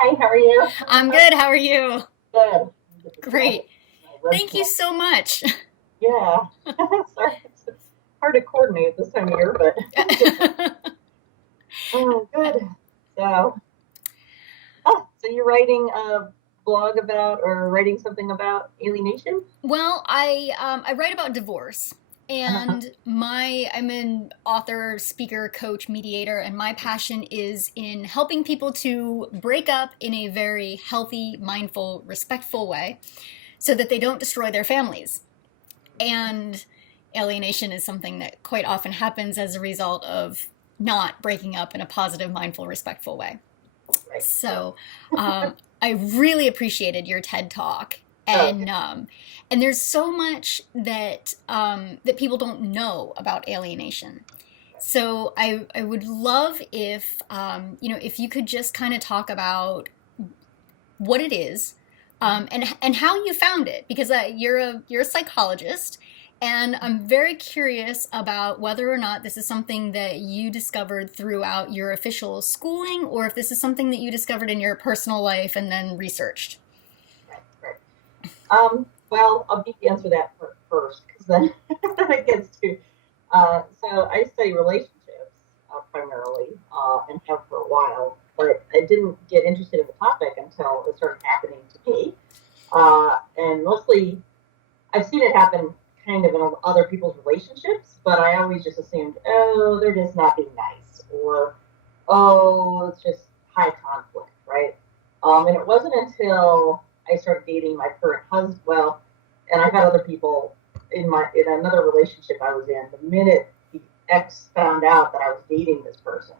Hi, how are you? I'm good. How are you? Good. Get the Great. my Thank you webcam. so much. Yeah. Sorry, it's hard to coordinate this time of year, but oh, good. So, so you're writing a blog about or writing something about alienation? Well, I write about divorce, Uh-huh. and my I'm an author, speaker, coach, mediator, and my passion is in helping people to break up in a very healthy, mindful, respectful way, so that they don't destroy their families. And alienation is something that quite often happens as a result of not breaking up in a positive, mindful, respectful way. Right. Right. So I really appreciated your TED talk, Oh, okay. and there's so much that people don't know about alienation. So I would love if if you could just kind of talk about what it is, and how you found it, because you're a psychologist, and I'm very curious about whether or not this is something that you discovered throughout your official schooling, or if this is something that you discovered in your personal life and then researched. Right. Right. Well, I'll need to answer that first because then then it gets to. So I study relationships primarily and have for a while, but I didn't get interested in the topic until it started happening to me. And mostly, I've seen it happen kind of in other people's relationships, but I always just assumed, oh, they're just not being nice, or oh, it's just high conflict, right? And it wasn't until I started dating my current husband, well, and I've had other people in another relationship I was in. The minute the ex found out that I was dating this person,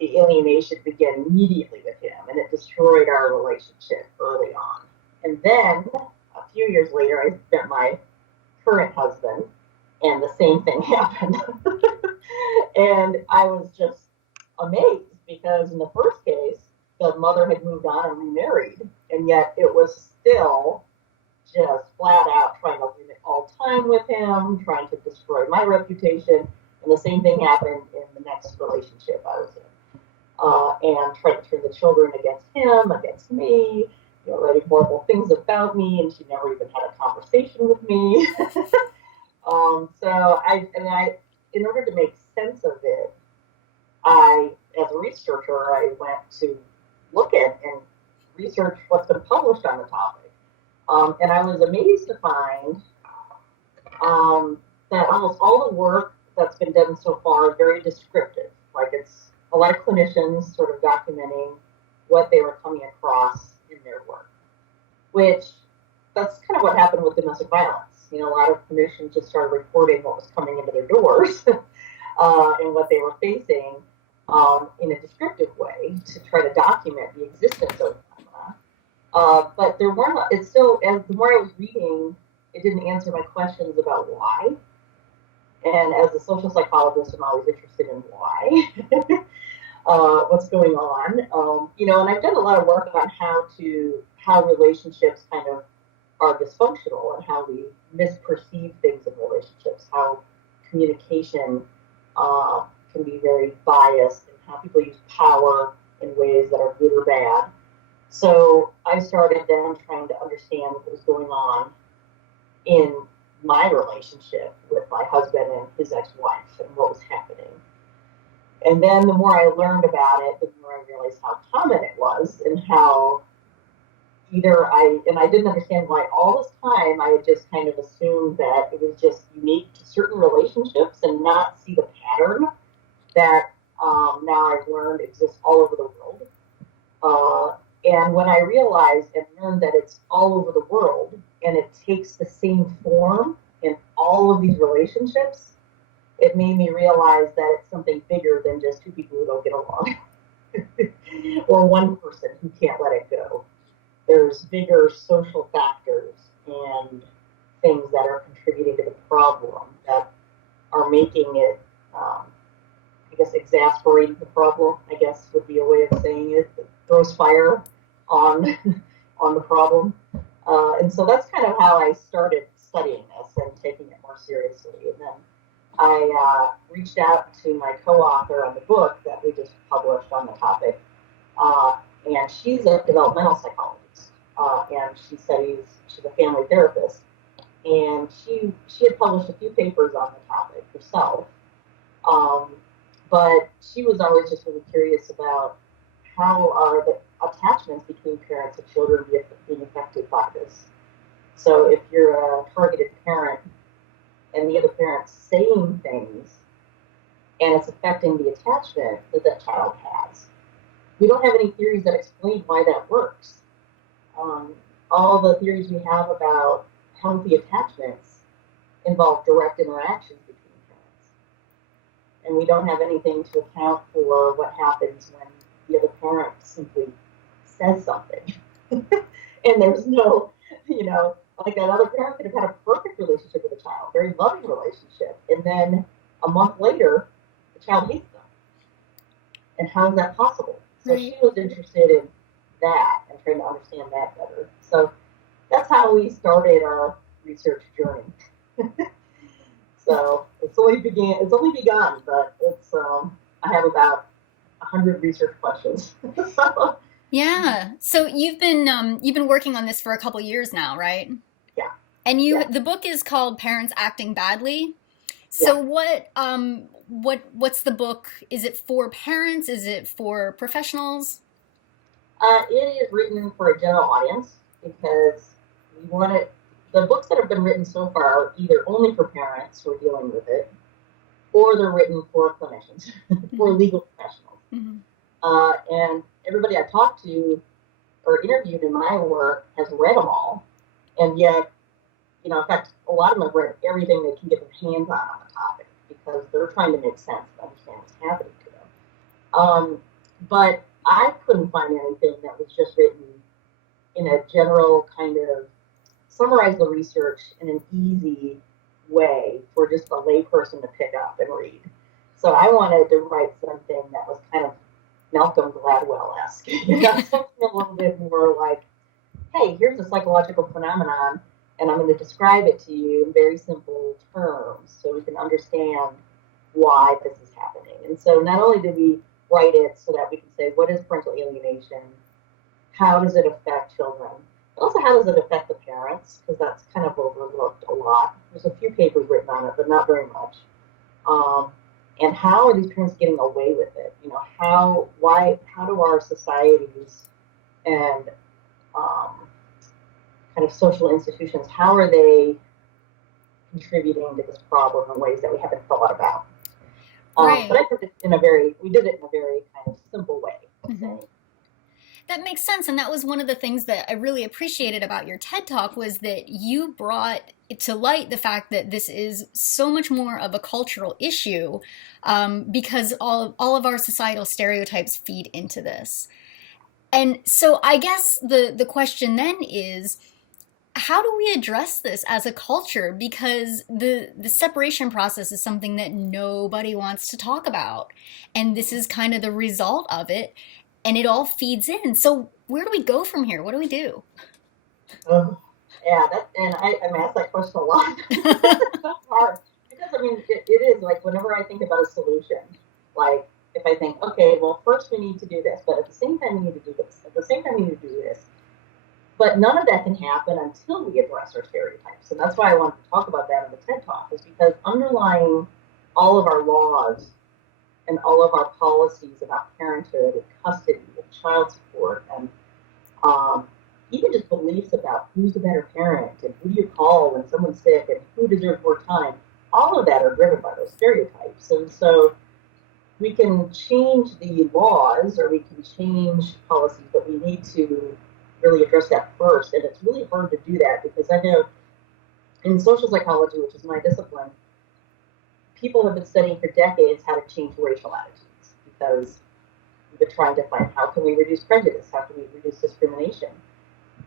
the alienation began immediately with him, and it destroyed our relationship early on. And then a few years later, I met my current husband, and the same thing happened. And I was just amazed because in the first case, the mother had moved on and remarried, and yet it was still just flat out trying to limit all time with him, trying to destroy my reputation. And the same thing happened in the next relationship I was in. And trying to turn the children against him, against me, writing horrible things about me, and she never even had a conversation with me. So in order to make sense of it, as a researcher, I went to look at and research what's been published on the topic. And I was amazed to find that almost all the work that's been done so far is very descriptive. Like it's a lot of clinicians sort of documenting what they were coming across in their work, which that's kind of what happened with domestic violence. A lot of clinicians just started reporting what was coming into their doors and what they were facing in a descriptive way to try to document the existence of trauma. But there weren't. It's still, as the more I was reading, it didn't answer my questions about why. And as a social psychologist, I'm always interested in why, what's going on. And I've done a lot of work on how relationships kind of are dysfunctional and how we misperceive things in relationships, how communication can be very biased, and how people use power in ways that are good or bad. So I started then trying to understand what was going on in my relationship with my husband and his ex-wife and what was happening. And then the more I learned about it, the more I realized how common it was and how I didn't understand why all this time I had just kind of assumed that it was just unique to certain relationships and not see the pattern that now I've learned exists all over the world. And when I realized and learned that it's all over the world and it takes the same form in all of these relationships, it made me realize that it's something bigger than just two people who don't get along or one person who can't let it go. There's bigger social factors and things that are contributing to the problem that are making it, I guess, exasperating the problem, I guess would be a way of saying it. It throws fire on on the problem. And so that's kind of how I started studying this and taking it more seriously. And then I reached out to my co-author on the book that we just published on the topic, and and she's a developmental psychologist, and she's a family therapist, and she had published a few papers on the topic herself, um, but she was always just really curious about how are the attachments between parents and children being affected by this. So if you're a targeted parent and the other parent's saying things and it's affecting the attachment that that child has, we don't have any theories that explain why that works. All the theories we have about healthy attachments involve direct interactions between parents. And we don't have anything to account for what happens when the other parent simply says something. And there's no, like that other parent could have had a perfect relationship with the child, very loving relationship. And then a month later, the child hates them. And how is that possible? So Right. she was interested in that and trying to understand that better. So that's how we started our research journey. So it's only begun, but it's I have about 100 research questions. So, Yeah. So you've been working on this for a couple years now, right? yeah. And Yeah. the book is called Parents Acting Badly. So what's the book? Is it for parents? Is it for professionals? It is written for a general audience because we wanted the books that have been written so far are either only for parents who are dealing with it, or they're written for clinicians, for legal professionals. Mm-hmm. And everybody I talked to or interviewed in my work has read them all, and yet, in fact, a lot of them have read everything they can get their hands on the topic because they're trying to make sense and understand what's happening to them. But I couldn't find anything that was just written in a general kind of summarize the research in an easy way for just a layperson to pick up and read. So I wanted to write something that was kind of Malcolm Gladwell-esque, something a little bit more like, hey, here's a psychological phenomenon, and I'm going to describe it to you in very simple terms so we can understand why this is happening. And so not only did we write it so that we can say, what is parental alienation? How does it affect children? But also, how does it affect the parents? Because that's kind of overlooked a lot. There's a few papers written on it, but not very much. And how are these parents getting away with it? How do our societies and kind of social institutions, how are they contributing to this problem in ways that we haven't thought about? Right. But I did it in a very kind of simple way. Mm-hmm. That makes sense, and that was one of the things that I really appreciated about your TED Talk was that you brought to light the fact that this is so much more of a cultural issue because all of our societal stereotypes feed into this. And so I guess the question then is, how do we address this as a culture? Because the separation process is something that nobody wants to talk about, and this is kind of the result of it. And it all feeds in. So where do we go from here? What do we do? Yeah, I'm asked that question a lot. It's so hard because it is like whenever I think about a solution, like if I think, okay, well, first we need to do this, but at the same time we need to do this, at the same time we need to do this. But none of that can happen until we address our stereotypes, and that's why I wanted to talk about that in the TED Talk, is because underlying all of our laws and all of our policies about parenthood and custody and child support and even just beliefs about who's a better parent and who do you call when someone's sick and who deserves more time, all of that are driven by those stereotypes. And so we can change the laws or we can change policies, but we need to really address that first. And it's really hard to do that because I know in social psychology, which is my discipline, people have been studying for decades how to change racial attitudes because we've been trying to find how can we reduce prejudice, how can we reduce discrimination.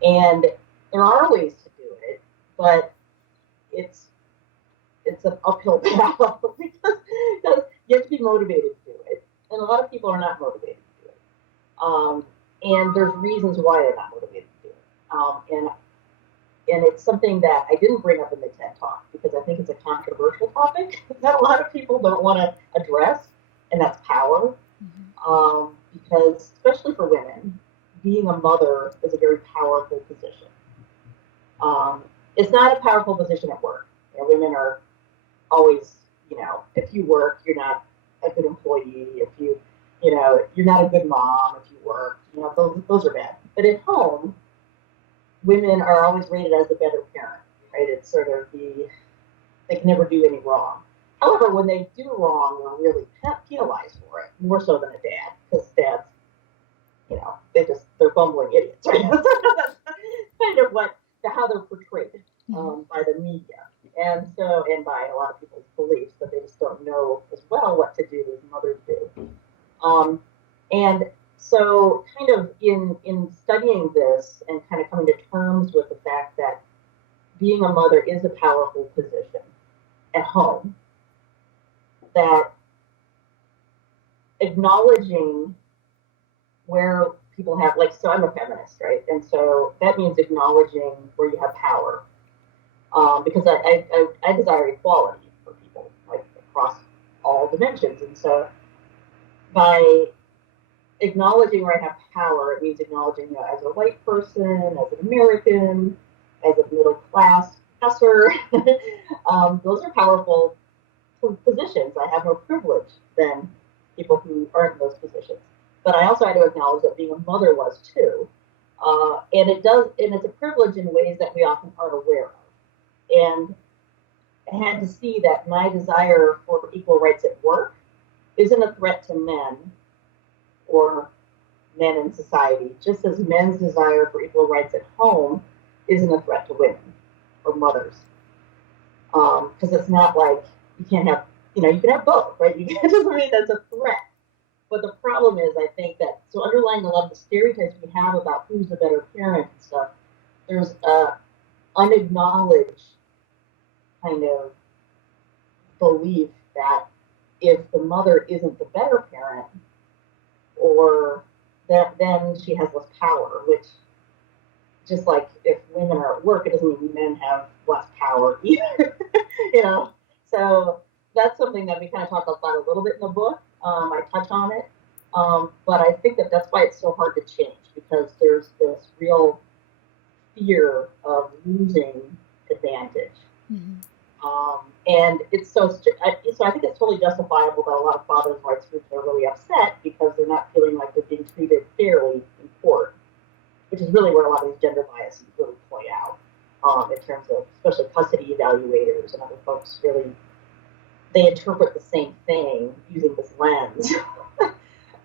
And there are ways to do it, but it's an uphill battle because you have to be motivated to do it. And a lot of people are not motivated to do it. And there's reasons why they're not motivated to do it. And it's something that I didn't bring up in the TED Talk because I think it's a controversial topic that a lot of people don't want to address, and that's power. Mm-hmm. Because, especially for women, being a mother is a very powerful position. It's not a powerful position at work. You know, women are always, if you work, you're not a good employee. If you're not a good mom if you work. Those are bad. But at home, women are always rated as the better parent, right? It's sort of they can never do any wrong. However, when they do wrong, they're really penalized for it, more so than a dad, because dads, they're bumbling idiots, right? That's kind of how they're portrayed by the media, and by a lot of people's beliefs that they just don't know as well what to do as mothers do. And so, kind of in studying this and kind of coming to terms with the fact that being a mother is a powerful position at home, that acknowledging where people have, so I'm a feminist, right? And so that means acknowledging where you have power, because I desire equality for people, across all dimensions. And so by acknowledging where I have power, it means acknowledging as a white person, as an American, as a middle class professor. Those are powerful positions. I have more privilege than people who aren't in those positions. But I also had to acknowledge that being a mother was too. And it's a privilege in ways that we often aren't aware of. And I had to see that my desire for equal rights at work isn't a threat to men or men in society, just as men's desire for equal rights at home isn't a threat to women or mothers. Because it's not like you can't have, you can have both, right? It doesn't mean that's a threat. But the problem is, I think that, so underlying a lot of the stereotypes we have about who's the better parent and stuff, there's a unacknowledged kind of belief that if the mother isn't the better parent, or that then she has less power, which, just like if women are at work, it doesn't mean men have less power either. So that's something that we kind of talk about a little bit in the book. I touch on it, but I think that's why it's so hard to change, because there's this real fear of losing advantage. Mm-hmm. And it's so I think it's totally justifiable that a lot of fathers' rights groups are really upset because they're not feeling like they're being treated fairly in court, which is really where a lot of these gender biases really play out, in terms of especially custody evaluators and other folks. Really, they interpret the same thing using this lens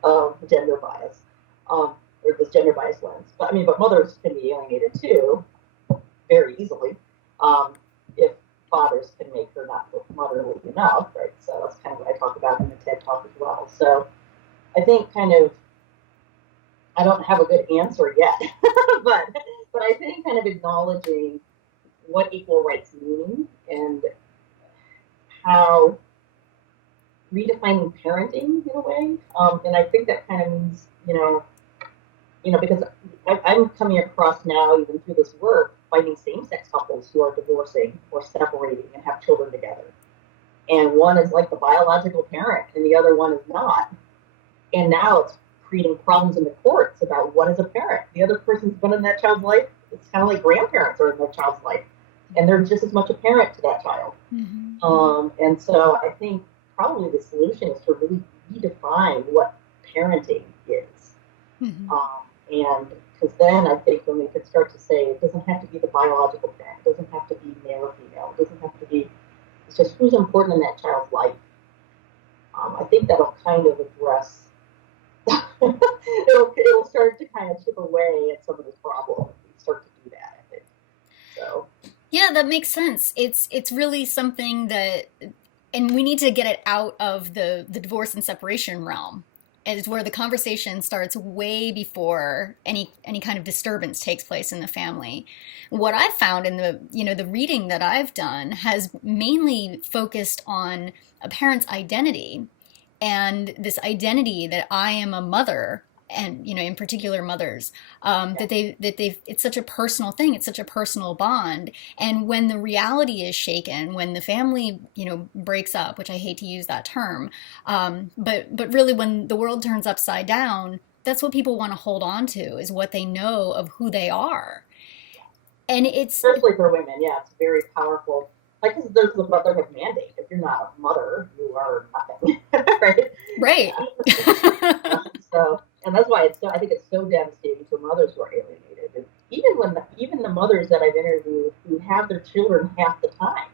of gender bias, or this gender bias lens. But mothers can be alienated too, very easily, if fathers can make her not look motherly enough, right? So that's kind of what I talk about in the TED Talk as well. So I think I don't have a good answer yet, but I think kind of acknowledging what equal rights mean and how redefining parenting in a way, and I think that kind of means, because I'm coming across now, even through this work, finding same-sex couples who are divorcing or separating and have children together. And one is like the biological parent and the other one is not. And now it's creating problems in the courts about what is a parent. The other person's been in that child's life. It's kind of like grandparents are in their child's life, and they're just as much a parent to that child. Mm-hmm. And so I think probably the solution is to really redefine what parenting is. Mm-hmm. And because then I think when we could start to say it doesn't have to be the biological parent, it doesn't have to be male or female, it doesn't have to be, it's just who's important in that child's life. I think that'll kind of address, it'll start to kind of chip away at some of this problem if we start to do that, I think. So. Yeah, that makes sense. It's really something that, and we need to get it out of the divorce and separation realm. Is where the conversation starts way before any kind of disturbance takes place in the family. What I've found in the reading that I've done has mainly focused on a parent's identity, and this identity that I am a mother, and in particular mothers, that they it's such a personal thing, it's such a personal bond, and when the reality is shaken, when the family breaks up, which I hate to use that term, but really when the world turns upside down, that's what people want to hold on to, is what they know of who they are. And it's Especially for women, yeah, it's very powerful. Like, 'cause there's the motherhood mandate. If you're not a mother, you are nothing, right? right. So, and that's why it's so. I think it's so devastating to mothers who are alienated. And even the mothers that I've interviewed who have their children half the time,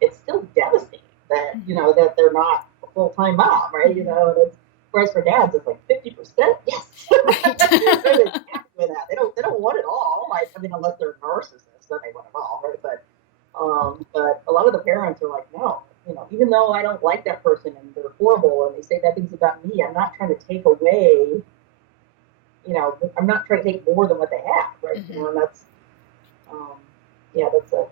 it's still devastating that that they're not a full time mom, right? And it's, whereas for dads, it's like 50%. Yes, Right. they're just happy with that. They don't want it all. Like, I mean, unless they're narcissists, then they want it all, right? But a lot of the parents are like, no, even though I don't like that person and they're horrible and they say bad things about me, I'm not trying to take away, I'm not trying to take more than what they have, right? And that's, um, yeah, it's a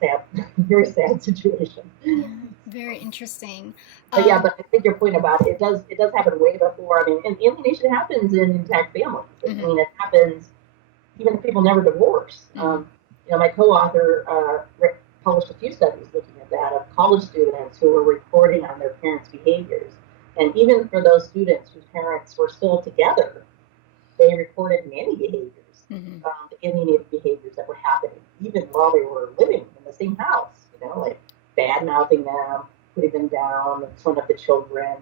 sad, very sad situation. Yeah, very interesting. But yeah, but I think your point about it does happen way before. I mean, and alienation happens in intact families. I mean, it happens even if people never divorce. My co-author published a few studies looking at that of college students who were reporting on their parents' behaviors. And even for those students whose parents were still together, they reported many behaviors, alienated behaviors that were happening, even while they were living in the same house, like bad mouthing them, putting them down in front of the children,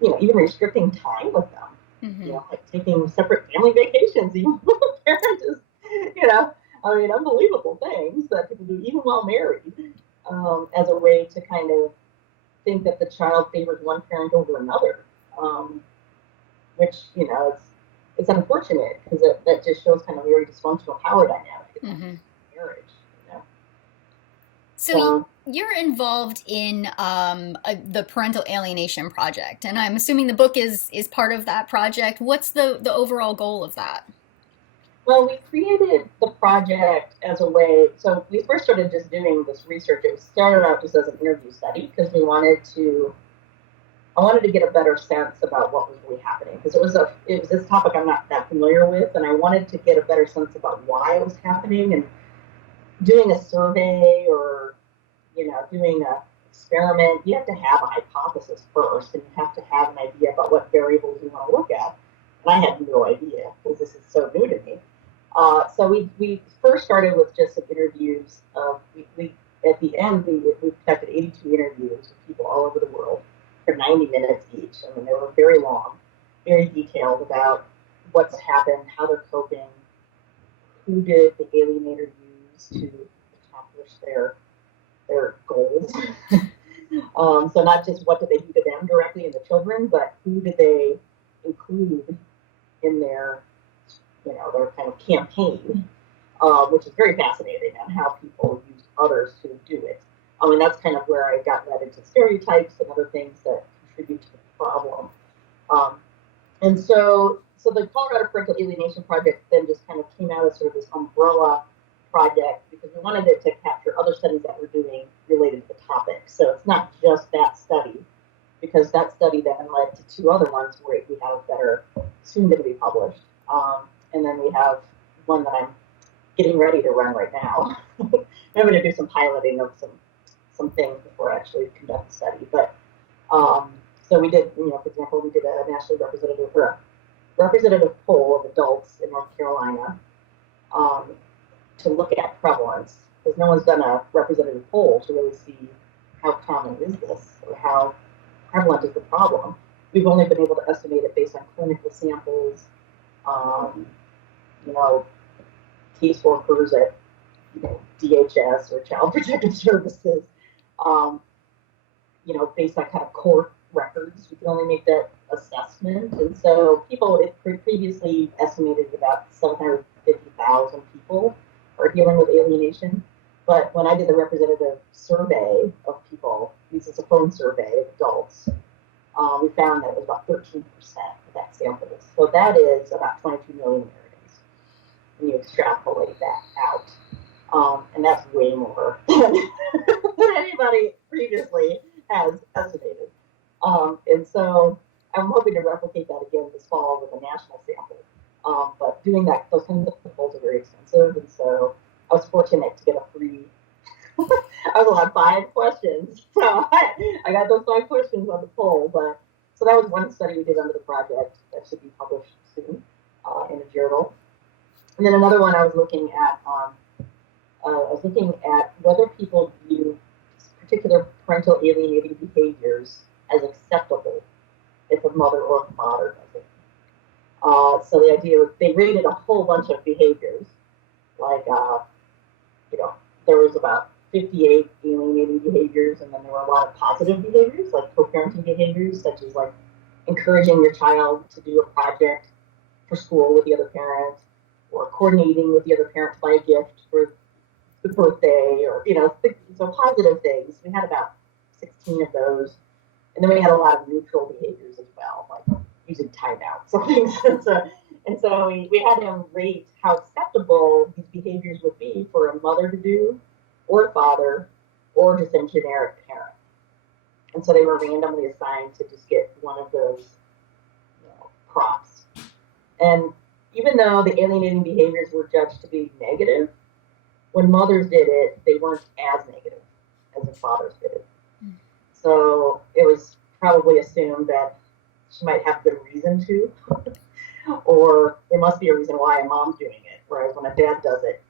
even restricting time with them, like taking separate family vacations, even when the parent is, unbelievable things that people do, even while married, as a way to kind of think that the child favors one parent over another, which, it's unfortunate because that just shows kind of very dysfunctional power dynamic in marriage. So you're involved in the Parental Alienation project, and I'm assuming the book is part of that project. What's the overall goal of that? Well, we created the project as a way. So we first started just doing this research. It started out just as an interview study because I wanted to get a better sense about what was really happening, because it was this topic I'm not that familiar with, and I wanted to get a better sense about why it was happening. And doing a survey or doing an experiment, you have to have a hypothesis first, and you have to have an idea about what variables you want to look at. And I had no idea because this is so new to me. So we first started with just some interviews. We at the end we conducted 82 interviews with people all over the world for 90 minutes each. I mean, they were very long, very detailed about what's happened, how they're coping, who did the alienator use to accomplish their goals. So not just what did they do to them directly and the children, but who did they include in their kind of campaign, which is very fascinating on how people use others to do it. I mean, that's kind of where I got led into stereotypes and other things that contribute to the problem. And so the Colorado Parental Alienation Project then just kind of came out as sort of this umbrella project because we wanted it to capture other studies that we're doing related to the topic. So it's not just that study, because that study then led to two other ones where we have that are soon going to be published. And then we have one that I'm getting ready to run right now. I'm going to do some piloting of some things before I actually conduct the study. But so we did, for example, we did a nationally representative poll of adults in North Carolina to look at prevalence, because no one's done a representative poll to really see how common is this or how prevalent is the problem. We've only been able to estimate it based on clinical samples, caseworkers at DHS or Child Protective Services, based on kind of court records. We can only make that assessment. And so people had previously estimated about 750,000 people are dealing with alienation. But when I did the representative survey of people, this is a phone survey of adults, we found that it was about 13% of that sample. So that is about 22 million Americans when you extrapolate that out. And that's way more than anybody previously has estimated. And so I'm hoping to replicate that again this fall with a national sample. But doing that, those kinds of polls are very expensive. And so I was fortunate to get a free, I was allowed 5 questions. So I got those 5 questions on the poll. But so that was one study we did under the project. publish soon in a journal. And then another one I was looking at, whether people view particular parental alienating behaviors as acceptable if a mother or a father does it. So the idea was they rated a whole bunch of behaviors, like, there was about 58 alienating behaviors, and then there were a lot of positive behaviors, like co-parenting behaviors, such as like encouraging your child to do a project for school with the other parent, or coordinating with the other parent to buy a gift for the birthday, or, so positive things. We had about 16 of those. And then we had a lot of neutral behaviors as well, like using timeouts and things. And so we had him rate how acceptable these behaviors would be for a mother to do, or a father, or just a generic parent. And so they were randomly assigned to just get one of those prompts. And even though the alienating behaviors were judged to be negative, when mothers did it, they weren't as negative as the fathers did it. So it was probably assumed that she might have good reason to, or there must be a reason why a mom's doing it, whereas when a dad does it,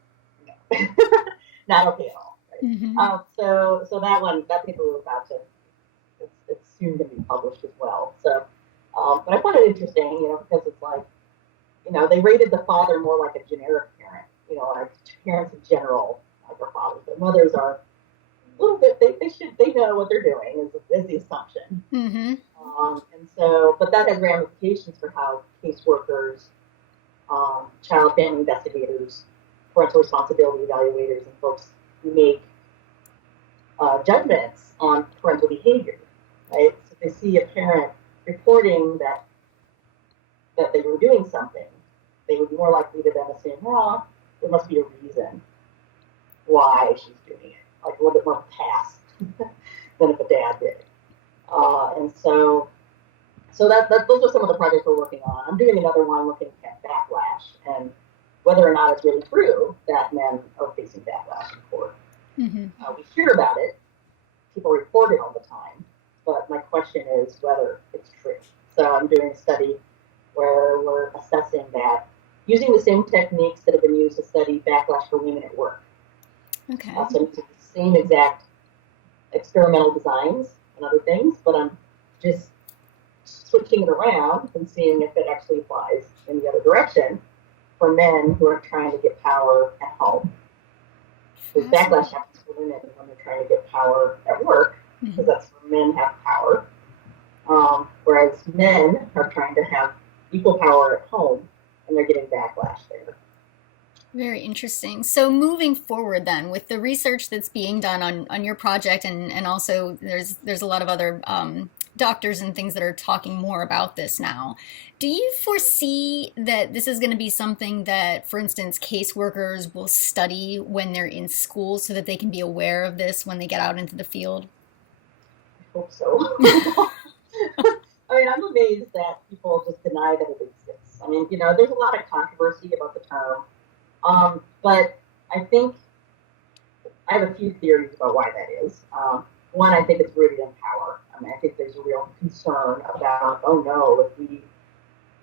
no. Not okay at all. Right? Mm-hmm. So that paper was about to, it's soon going to be published as well. So, but I found it interesting, because it's like, they rated the father more like a generic parent, like parents in general, like their fathers, but mothers are a little bit, they know what they're doing is the assumption. Mm-hmm. And so, but that has ramifications for how caseworkers, child family investigators, parental responsibility evaluators, and folks make judgments on parental behavior, right? So if they see a parent reporting that they were doing something, they would be more likely to then assume, well, there must be a reason why she's doing it, like a little bit more past than if a dad did it. And so those are some of the projects we're working on. I'm doing another one looking at backlash and whether or not it's really true that men are facing backlash in court. Mm-hmm. We hear about it, people report it all the time, but my question is whether it's true. So I'm doing a study where we're assessing that using the same techniques that have been used to study backlash for women at work. Okay. So using the same exact experimental designs and other things, but I'm just switching it around and seeing if it actually applies in the other direction for men who are trying to get power at home. Because backlash happens for women when they're trying to get power at work, because that's where men have power. Whereas men are trying to have equal power at home, and they're getting backlash there. Very interesting. So moving forward then, with the research that's being done on your project, and also there's a lot of other doctors and things that are talking more about this now. Do you foresee that this is going to be something that, for instance, caseworkers will study when they're in school so that they can be aware of this when they get out into the field? I hope so. I mean, I'm amazed that people just deny that it exists. I mean, there's a lot of controversy about the term. But I think I have a few theories about why that is. One, I think it's rooted in power. I mean, I think there's a real concern about, oh no, if we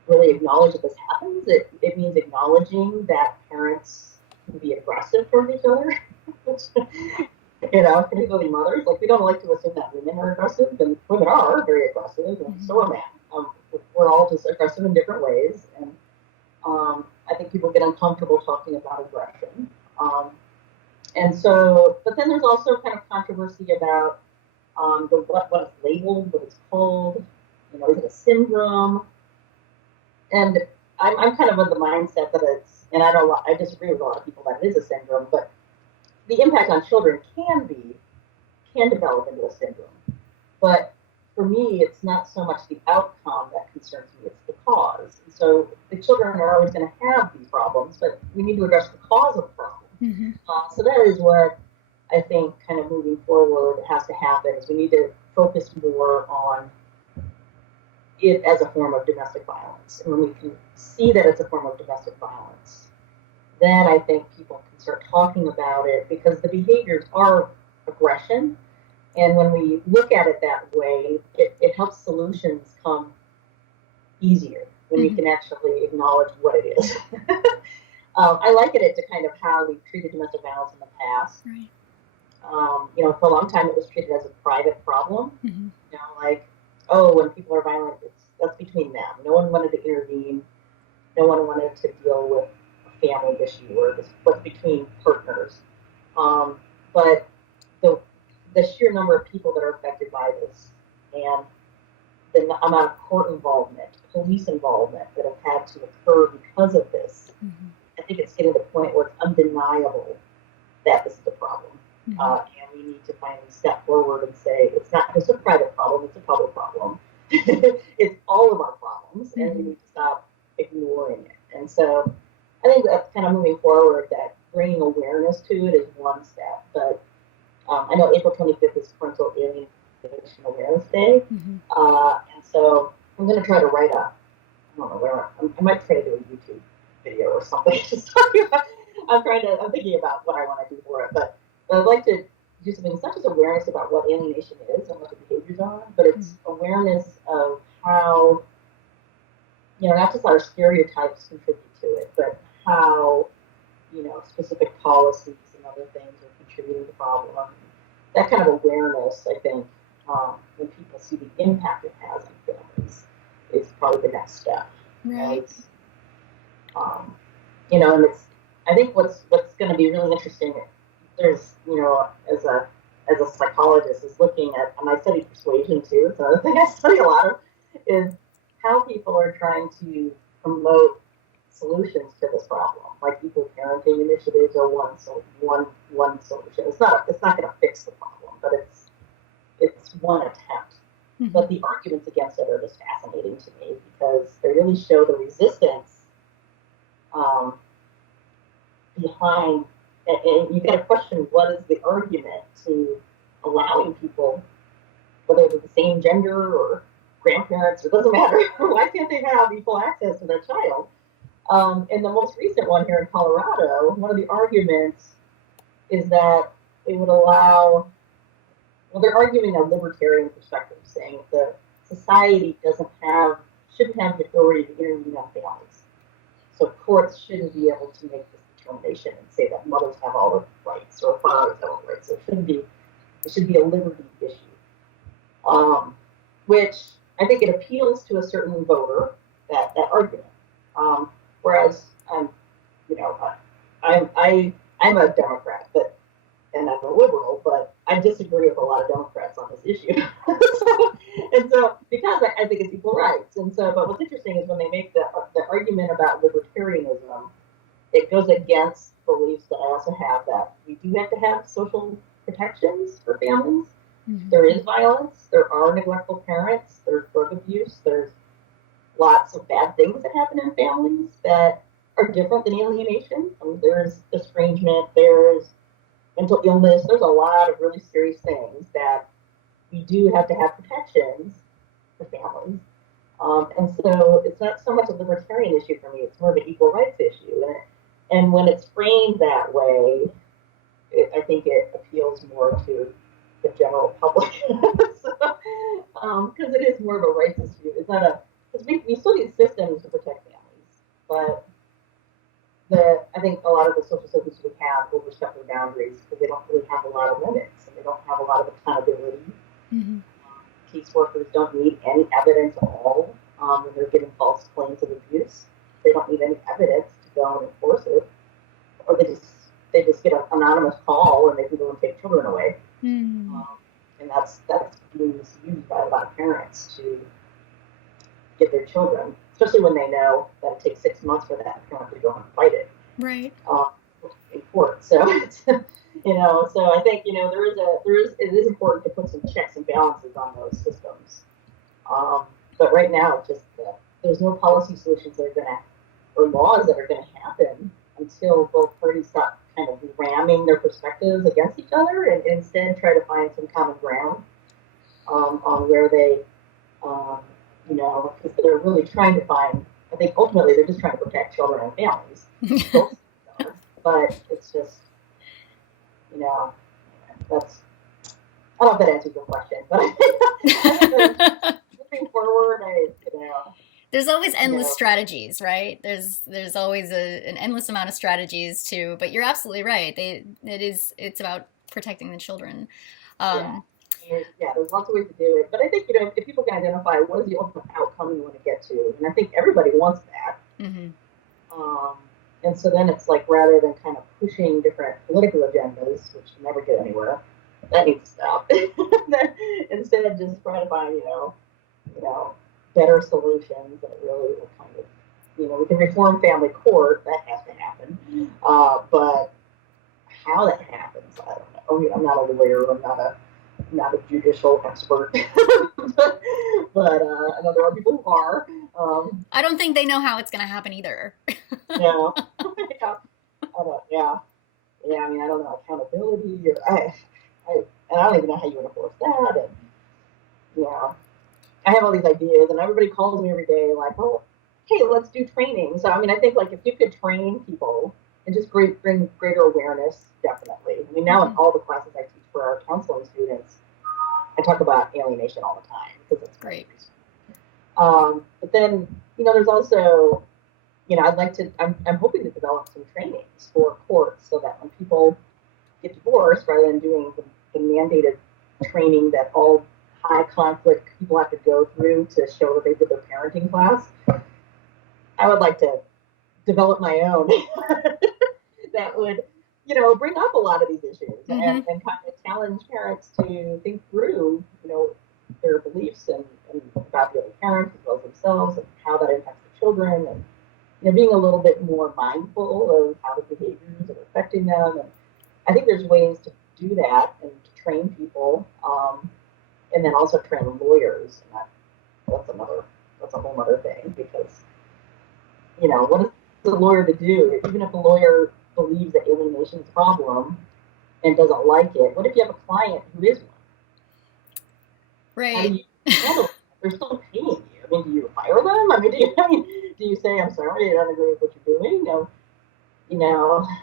really acknowledge that this happens, it means acknowledging that parents can be aggressive towards each other. Particularly mothers. Like, we don't like to assume that women are aggressive, and women are very aggressive, and so are men. We're all just aggressive in different ways, and I think people get uncomfortable talking about aggression. And so, but then there's also kind of controversy about what it's labeled, what it's called. Is it a syndrome? And I'm kind of of the mindset that it's, and I disagree with a lot of people that it is a syndrome, but the impact on children can develop into a syndrome. But for me, it's not so much the outcome that concerns me, it's the cause. And so the children are always going to have these problems, but we need to address the cause of the problem. Mm-hmm. So that is what I think kind of moving forward has to happen, is we need to focus more on it as a form of domestic violence. And when we can see that it's a form of domestic violence, then I think people can start talking about it, because the behaviors are aggression. And when we look at it that way, it helps solutions come easier. when you can actually acknowledge what it is. I liken it to kind of how we treated domestic violence in the past. Right. For a long time, it was treated as a private problem. Mm-hmm. Like, oh, when people are violent, that's between them. No one wanted to intervene. No one wanted to deal with a family issue or what's between partners. But the sheer number of people that are affected by this and the amount of court involvement, police involvement that have had to occur because of this, I think it's getting to the point where it's undeniable that this is a problem. And we need to finally step forward and say, it's not just a private problem, it's a public problem. It's all of our problems, and we need to stop ignoring it. And so I think that's kind of moving forward, that bringing awareness to it is one step. But I know April 25th is Parental Alienation Awareness Day. And so I'm going to try to write I don't know where, I might try to do a YouTube video or something. I'm thinking about what I want to do for it. But I'd like to do something. It's not just awareness about what alienation is and what the behaviors are, but it's awareness of how, not just our stereotypes contribute to it, but how, specific policies and other things are contributing to the problem. That kind of awareness, I think, when people see the impact it has on families, is probably the next step. Right. And I think what's going to be really interesting, there's, as a psychologist, is looking at, and I study persuasion too, it's another thing I study a lot of, is how people are trying to promote solutions to this problem. Like equal parenting initiatives are one solution. It's not going to fix the problem, but it's one attempt. But the arguments against it are just fascinating to me, because they really show the resistance behind, and you've got to question, what is the argument to allowing people, whether they're the same gender or grandparents, it doesn't matter, why can't they have equal access to their child? And the most recent one here in Colorado, one of the arguments is that it would allow, they're arguing a libertarian perspective, saying that society shouldn't have the authority to intervene on families. So courts shouldn't be able to make this determination and say that mothers have all the rights or fathers have all the rights. So it should be a liberty issue. Which I think it appeals to a certain voter, that argument. Whereas I'm a Democrat, and I'm a liberal, but I disagree with a lot of Democrats on this issue. so because I think it's equal rights. But what's interesting is when they make the argument about libertarianism, it goes against beliefs that I also have, that we do have to have social protections for families. There is violence, there are neglectful parents, there's drug abuse, there's lots of bad things that happen in families that are different than alienation. There's estrangement, there's mental illness, there's a lot of really serious things that we do have to have protections for families. And so it's not so much a libertarian issue for me, it's more of an equal rights issue. And when it's framed that way, I think it appeals more to the general public. Because it is more of a rights issue. It's not because we still need systems to protect families, but I think a lot of the social systems we have overstep their boundaries because they don't really have a lot of limits and they don't have a lot of accountability. Caseworkers don't need any evidence at all when they're getting false claims of abuse. They don't need any evidence to go and enforce it, or they just get an anonymous call and they can go and take children away. And that's being misused by a lot of parents to get their children, especially when they know that it takes 6 months for that parent to go and fight it. Right. In court. So so I think it is important to put some checks and balances on those systems. But right now, just there's no policy solutions that are going to, or laws that are going to happen until both parties stop kind of ramming their perspectives against each other and instead try to find some common ground on where they, because they're really trying to find, I think ultimately they're just trying to protect children and families. But it's just, that's, I don't know if that answers your question, but moving forward, There's always you endless know, strategies, right? There's always an endless amount of strategies too. But you're absolutely right. It's about protecting the children. yeah. Um, There's lots of ways to do it. But I think, if people can identify what is the ultimate outcome you want to get to, and I think everybody wants that. mhm. Um, and so then it's like, rather than kind of pushing different political agendas, which never get anywhere, that needs to stop. Instead, just try to find, you know, better solutions that really will kind of, we can reform family court. That has to happen. But how that happens, I don't know. I mean, I'm not a lawyer. I'm not a judicial expert, but I know there are people who are. I don't think they know how it's going to happen either. Yeah, yeah, I don't, yeah, yeah. I mean, I don't know accountability, and I don't even know how you enforce that. And yeah, I have all these ideas, and everybody calls me every day, like, "Oh, hey, let's do training." So I mean, I think, like, if you could train people and just bring greater awareness, definitely. I mean, now in Mhm. all the classes I teach for our counseling students, I talk about alienation all the time because it's kind of Great. But then, there's also, I'm hoping to develop some trainings for courts so that when people get divorced, rather than doing the mandated training that all high conflict people have to go through to show that they did their parenting class, I would like to develop my own that would, bring up a lot of these issues Hmm. and kind of challenge parents to think through, their beliefs and about the other parents as well as themselves and how that impacts the children, and being a little bit more mindful of how the behaviors are affecting them. And I think there's ways to do that and to train people, and then also train lawyers. And that's a whole other thing, because what is the lawyer to do? Even if a lawyer believes that alienation is a problem and doesn't like it, what if you have a client who is one? How do Right. you handle it? They're still paying you. I mean, do you fire them? Do you say, "I'm sorry, I don't agree with what you're doing"? No.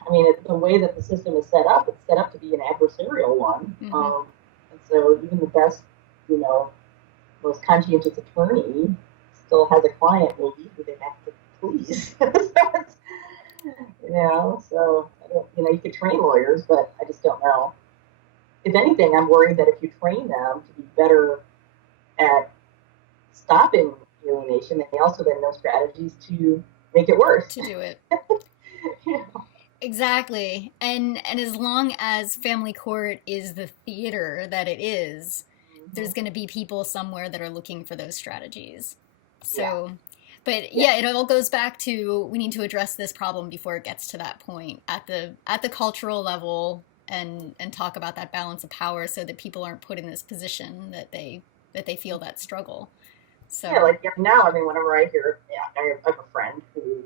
I mean, it's the way that the system is set up. It's set up to be an adversarial one. Hmm. And so even the best, you know, most conscientious attorney still has a client who they have to please. So, you could train lawyers, but I just don't know. If anything, I'm worried that if you train them to be better at stopping alienation, they also then know strategies to make it worse. To do it. Yeah. Exactly. And as long as family court is the theater that it is, there's Mhm. going to be people somewhere that are looking for those strategies. Yeah. So, but Yeah. yeah, it all goes back to we need to address this problem before it gets to that point at the cultural level, and talk about that balance of power so that people aren't put in this position that they feel that struggle. Yeah, So, like, now, I mean, whenever I hear, yeah, I have a friend who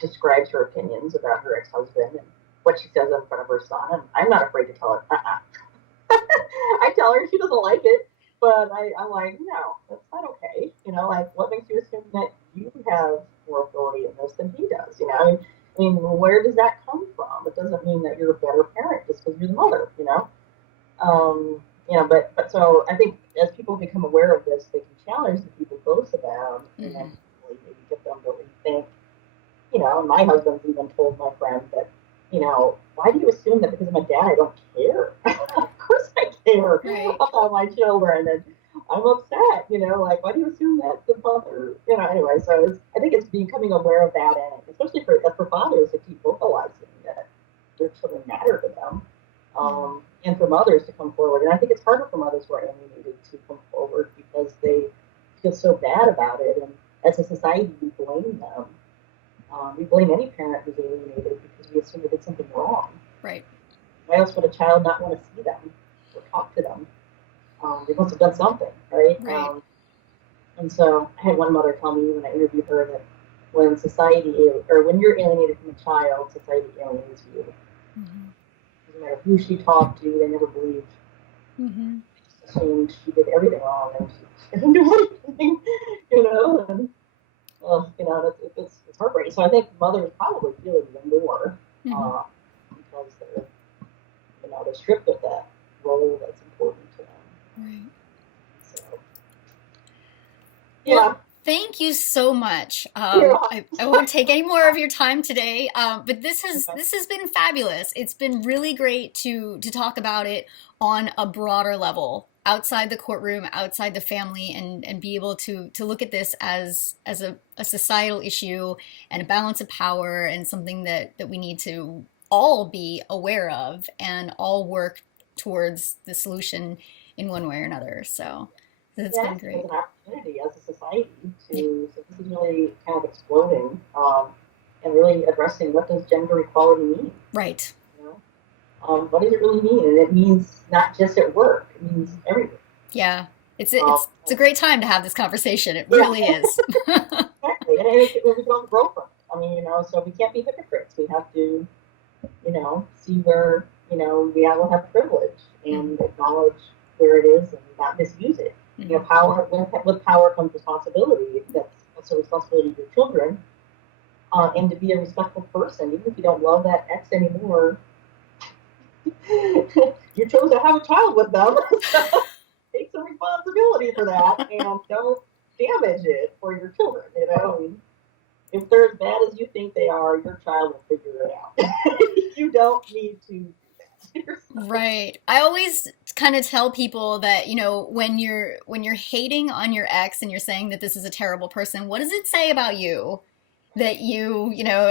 describes her opinions about her ex-husband and what she says in front of her son, and I'm not afraid to tell her. I tell her, she doesn't like it, but I'm like, no, that's not okay. Like, what makes you assume that you have more authority in this than he does? I mean, where does that come from? It doesn't mean that you're a better parent just because you're the mother. But so I think as people become aware of this, they can challenge the people close to them, and then mhm. hopefully maybe get them to rethink. My husband's even told my friend that, why do you assume that because I'm a dad I don't care? Of course I care Right. about my children, and I'm upset. Like, why do you assume that the father? Anyway. So I think it's becoming aware of that, and especially for fathers to keep vocalizing that their children matter to them, Mm. and for mothers to come forward. And I think it's harder for mothers who are alienated to come forward because they feel so bad about it, and as a society we blame them. We blame any parent who's alienated because we assume they did something wrong. Right. Why else would a child not want to see them or talk to them? They must have done something, right? Right. And so I had one mother tell me when I interviewed her that when when you're alienated from a child, society alienates you. Hmm. Doesn't matter who she talked to, they never believed. Hmm. They just assumed she did everything wrong and she didn't do anything, And it's heartbreaking. So I think mothers probably feel it even more, Hmm. uh, because they're stripped of that role that's important to them. Right. So Well, yeah, Thank you so much. You're I won't take any more of your time today, but welcome. this has been fabulous. It's been really great to talk about it on a broader level, outside the courtroom, outside the family, and be able to look at this as a societal issue and a balance of power and something that we need to all be aware of and all work towards the solution in one way or another. So it's been Yes, there's great. an opportunity as a society so this is really kind of exploding, and really addressing what does gender equality mean, Right. you know? What does it really mean? And it means not just at work, it means everywhere. Yeah. Um, It's a great time to have this conversation. It yeah, really is. exactly. And we can all grow from it. I mean, so we can't be hypocrites. We have to, see where, we all have privilege and acknowledge where it is and not misuse it. Mhm. Power, with power comes responsibility. That's also a responsibility to your children, and to be a respectful person. Even if you don't love that ex anymore, you chose to have a child with them. So take some responsibility for that and don't damage it for your children. If they're as bad as you think they are, your child will figure it out. You don't need to do that yourself. Right. I always kind of tell people that, when you're hating on your ex and you're saying that this is a terrible person, what does it say about you? That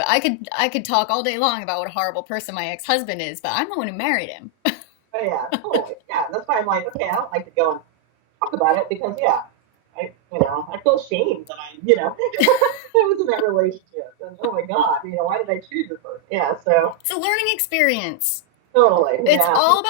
I could talk all day long about what a horrible person my ex-husband is, but I'm the one who married him. But yeah, totally. Yeah, that's why I'm like, okay, I don't like to go and talk about it because, yeah, I feel shame that I was in that relationship. And oh my God, why did I choose this person? Yeah, so It's a learning experience. totally. It's Yeah. all about